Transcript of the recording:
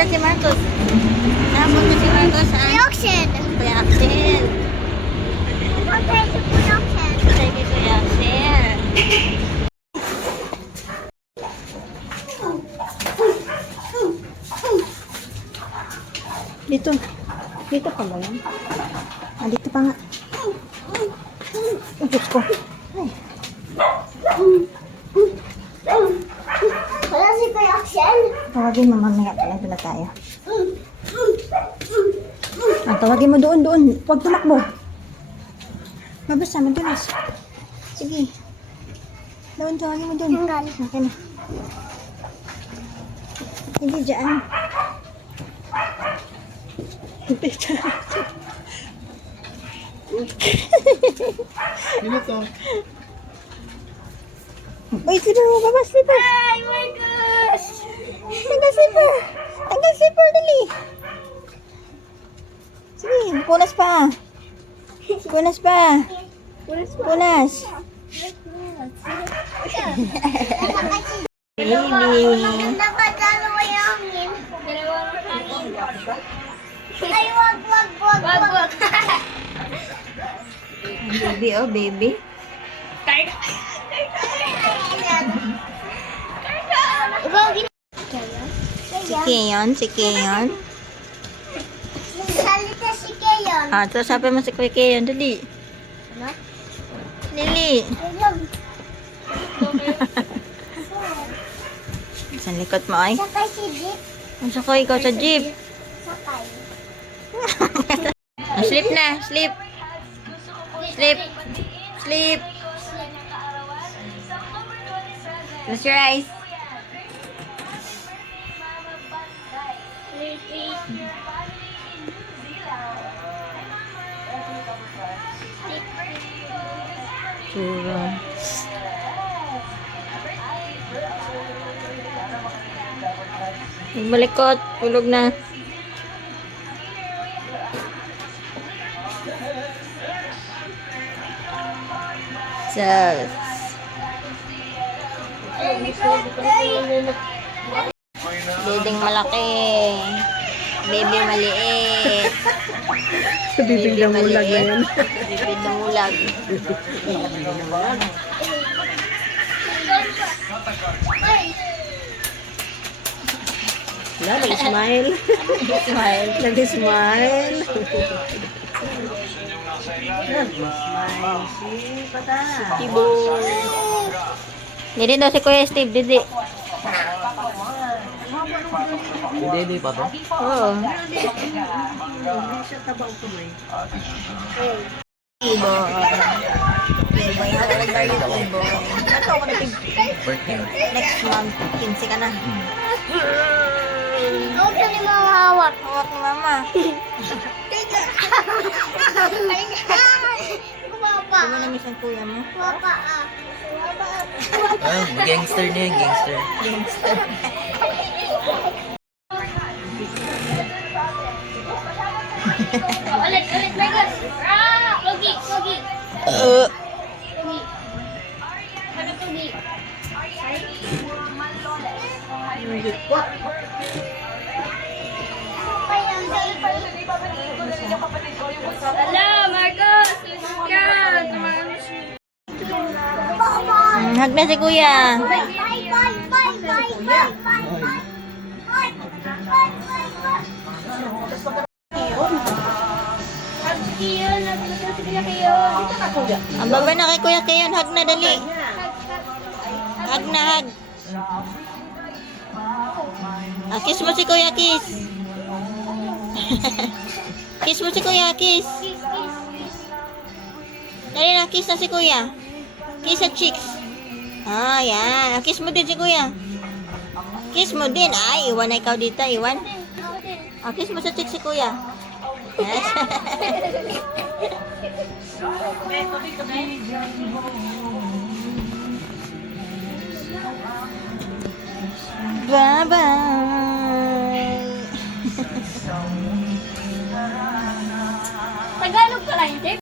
Punta si Marcos. Punta si Marcos, ha? Kuya Oxen. Kuya Axel. Okay, si Kuya Oxen. Punta kay Kuya Axel. Dito. Dito pa ba yan? Dito pa nga. Diyos ko. Ay. Wala si Kuya Oxen. Tawagin mo mamaya pa lang na tayo. Tawagin mo doon. Huwag tumakbo. Mabasa, madulas. Sige. Doon, tawagin mo doon. Okay na. Hindi dyan. Hindi dyan. Sino to? Uy, sino mo ba? Slipper. Oh my gosh. Tanggal slipper. Tanggal slipper, dali. Sige, punas pa. Punas pa. Punas. Baby. Nakadalawa yung hangin. Ay, wag. Baby, oh, baby. Si Keyon. Salita si Keyon. Ito, sabi mo si Kuya Keyon, dali. Ano? Dali. Sa likod mo, ay. Sakay si Jeep. Ang sako, ikaw sa jeep. Sakay. Sleep na, sleep. Sleep. Close your eyes. Puro. Malikot, tulog na. Bibing malaki. Baby maliit. Bibing damulag na yan. Bibing damulag. Wala, nag-smile. Smile. Nag-smile. Tibo. Didi daw si Kuya Steve, didi. Hindi pa to? Oo. Tibo. Tibo. How old are you, Tibo? Ato ako na Birthday. next month. 15 ka na. Huwag ka ni mga hawak. Hawak ni Mama. Kumapa. Di mo na-miss ang kuya mo? Kumapa Ah, gangster na yan, gangster. Gangster. Ulit, Vegas. Pogi. Pogi. Ano pogi? Hello, Marcos! Hag na si kuya. Ang baba na kay Kuya Keyon. Hag na, dali. Hag na, hag. Kiss mo si Kuya, kiss. Kiss mo si Kuya, kiss. Dali na, kiss na si Kuya. Kiss sa cheeks. Yan. Kiss mo din si Kuya. Kiss mo din. Ay, iwan na ikaw dito. Iwan. Kiss mo sa cheeks si Kuya. Yes. Tagalog ka lang, Jeff?